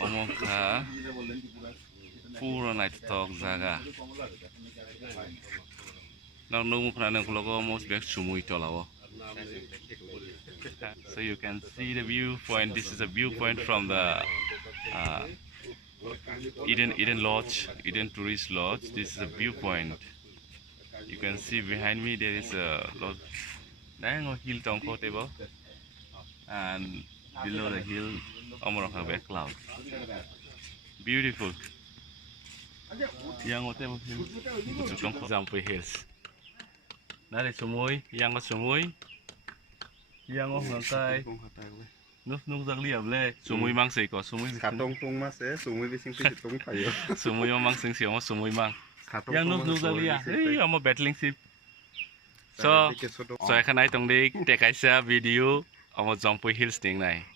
Omokha puro naitok jaga. Nang nungukna nang logo almost back Jampui Hills. So you can see the viewpoint. This is a viewpoint from the Eden Lodge, Eden Tourist Lodge. This is a viewpoint. You can see behind me there is a lot. Dang hill comfortable, and below the hill, Omorokha cloud. Beautiful. Yang hotel Jampui Hills. Nari Jampui, yang Jampui, yang ngangkai. Nung giang liab le, Jampui mang sei ko, Jampui. Katong tung mas Jampui bising pisi tung payo. Jampui mang sing siang, Jampui mang. Yang nung giang liab, amo battling ship. So I can I tong dik, take I share video, amo Jampui Hills ting nai.